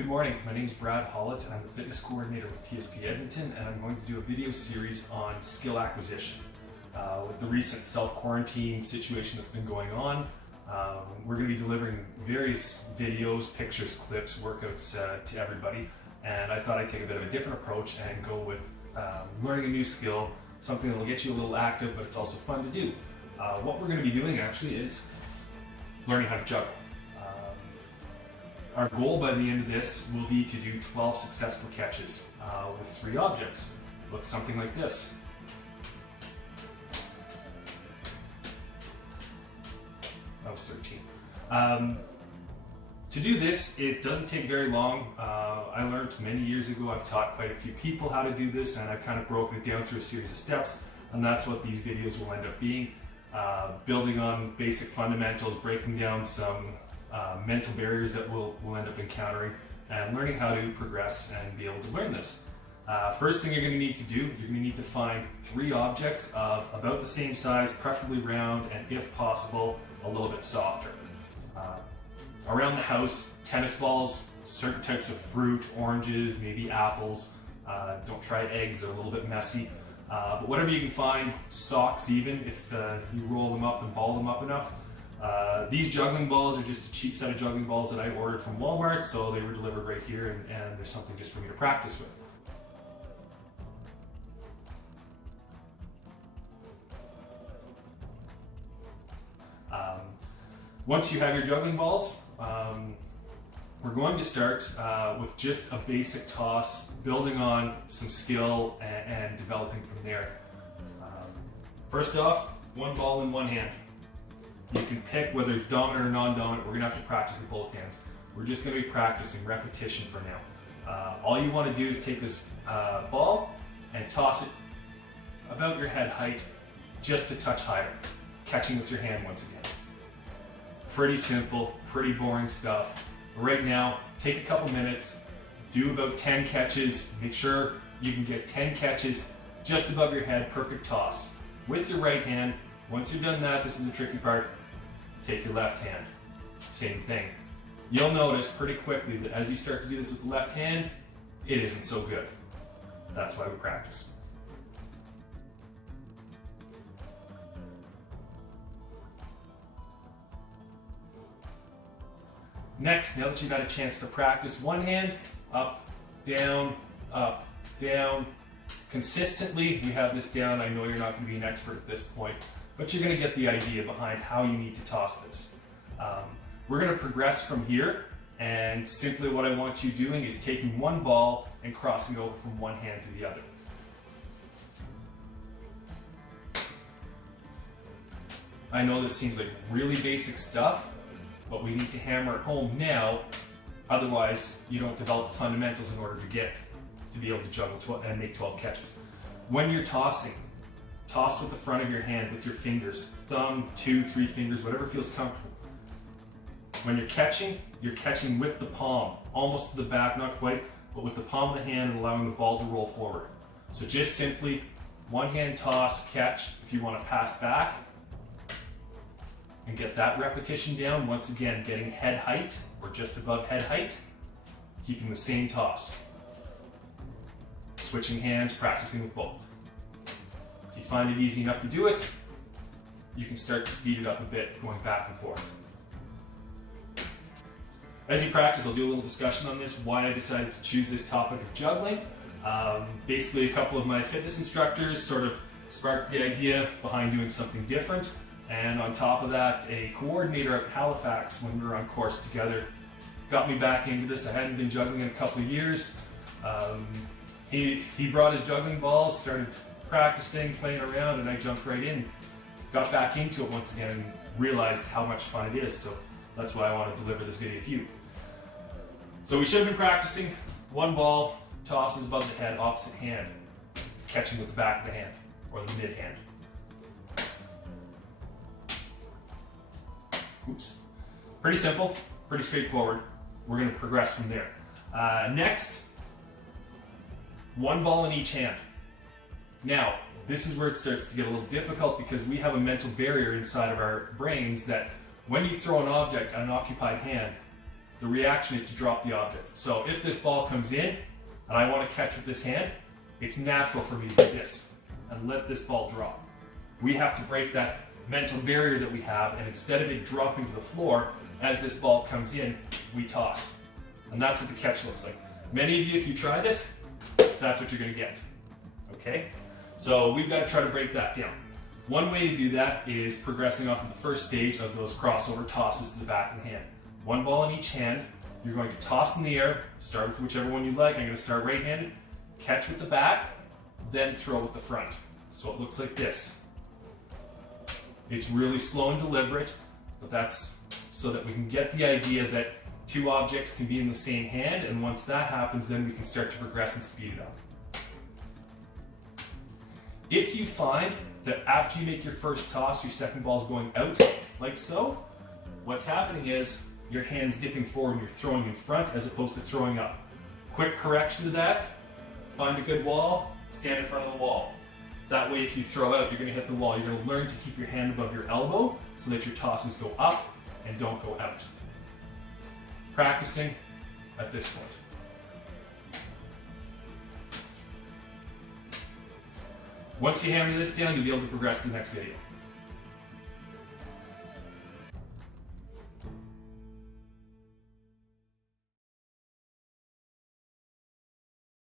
Good morning, my name is Brad Hollett and I'm the fitness coordinator with PSP Edmonton, and I'm going to do a video series on skill acquisition. With the recent self-quarantine situation that's been going on, we're going to be delivering various videos, pictures, clips, workouts to everybody, and I thought I'd take a bit of a different approach and go with learning a new skill, something that will get you a little active but it's also fun to do. What we're going to be doing actually is learning how to juggle. Our goal by the end of this will be to do 12 successful catches with 3 objects. Looks something like this. That was 13. To do this, it doesn't take very long. I learned many years ago, I've taught quite a few people how to do this, and I've kind of broken it down through a series of steps, and that's what these videos will end up being. Building on basic fundamentals, breaking down some mental barriers that we'll end up encountering, and learning how to progress and be able to learn this. First thing you're going to need to do, you're going to need to find 3 objects of about the same size, preferably round, and if possible, a little bit softer. Around the house, tennis balls, certain types of fruit, oranges, maybe apples. Don't try eggs, they're a little bit messy. But whatever you can find, socks even, if you roll them up and ball them up enough. These juggling balls are just a cheap set of juggling balls that I ordered from Walmart, so they were delivered right here, and there's something just for me to practice with. Once you have your juggling balls, we're going to start with just a basic toss, building on some skill and developing from there. First off, 1 ball in 1 hand. You can pick whether it's dominant or non-dominant. We're going to have to practice with both hands. We're just going to be practicing repetition for now. All you want to do is take this ball and toss it about your head height, just a touch higher, catching with your hand once again. Pretty simple, pretty boring stuff. But right now, take a couple minutes, do about 10 catches. Make sure you can get 10 catches just above your head, perfect toss. With your right hand. Once you've done that, this is the tricky part, take your left hand. Same thing. You'll notice pretty quickly that as you start to do this with the left hand, it isn't so good. That's why we practice. Next, now that you've had a chance to practice one hand, up, down, consistently, we have this down. I know you're not going to be an expert at this point, but you're going to get the idea behind how you need to toss this. We're going to progress from here, and simply what I want you doing is taking 1 ball and crossing over from one hand to the other. I know this seems like really basic stuff, but we need to hammer it home now, otherwise you don't develop the fundamentals in order to be able to juggle and make 12 catches. When you're tossing, toss with the front of your hand, with your fingers, thumb, 2, 3 fingers, whatever feels comfortable. When you're catching with the palm, almost to the back, not quite, but with the palm of the hand and allowing the ball to roll forward. So just simply 1 hand toss, catch. If you want to pass back and get that repetition down, once again, getting head height or just above head height, keeping the same toss. Switching hands, practicing with both. If you find it easy enough to do it, you can start to speed it up a bit, going back and forth. As you practice, I'll do a little discussion on this, why I decided to choose this topic of juggling. Basically, a couple of my fitness instructors sort of sparked the idea behind doing something different. And on top of that, a coordinator at Halifax, when we were on course together, got me back into this. I hadn't been juggling in a couple of years. He brought his juggling balls, started practicing, playing around, and I jumped right in. Got back into it once again and realized how much fun it is, so that's why I want to deliver this video to you. So we should have been practicing 1 ball, tosses above the head, opposite hand, catching with the back of the hand, or the mid hand. Oops. Pretty simple, pretty straightforward. We're going to progress from there. Next, 1 ball in each hand. Now, this is where it starts to get a little difficult because we have a mental barrier inside of our brains that when you throw an object at an occupied hand, the reaction is to drop the object. So if this ball comes in and I want to catch with this hand, it's natural for me to do this and let this ball drop. We have to break that mental barrier that we have, and instead of it dropping to the floor, as this ball comes in, we toss. And that's what the catch looks like. Many of you, if you try this, that's what you're going to get. Okay? So we've got to try to break that down. One way to do that is progressing off of the first stage of those crossover tosses to the back of the hand. One ball in each hand. You're going to toss in the air, start with whichever one you like. I'm going to start right-handed, catch with the back, then throw with the front. So it looks like this. It's really slow and deliberate, but that's so that we can get the idea that two objects can be in the same hand, and once that happens, then we can start to progress and speed it up. If you find that after you make your first toss, your second ball is going out, like so, what's happening is your hand's dipping forward and you're throwing in front as opposed to throwing up. Quick correction to that, find a good wall, stand in front of the wall. That way if you throw out, you're going to hit the wall. You're going to learn to keep your hand above your elbow so that your tosses go up and don't go out. Practicing at this point. Once you hammer this down, you'll be able to progress to the next video.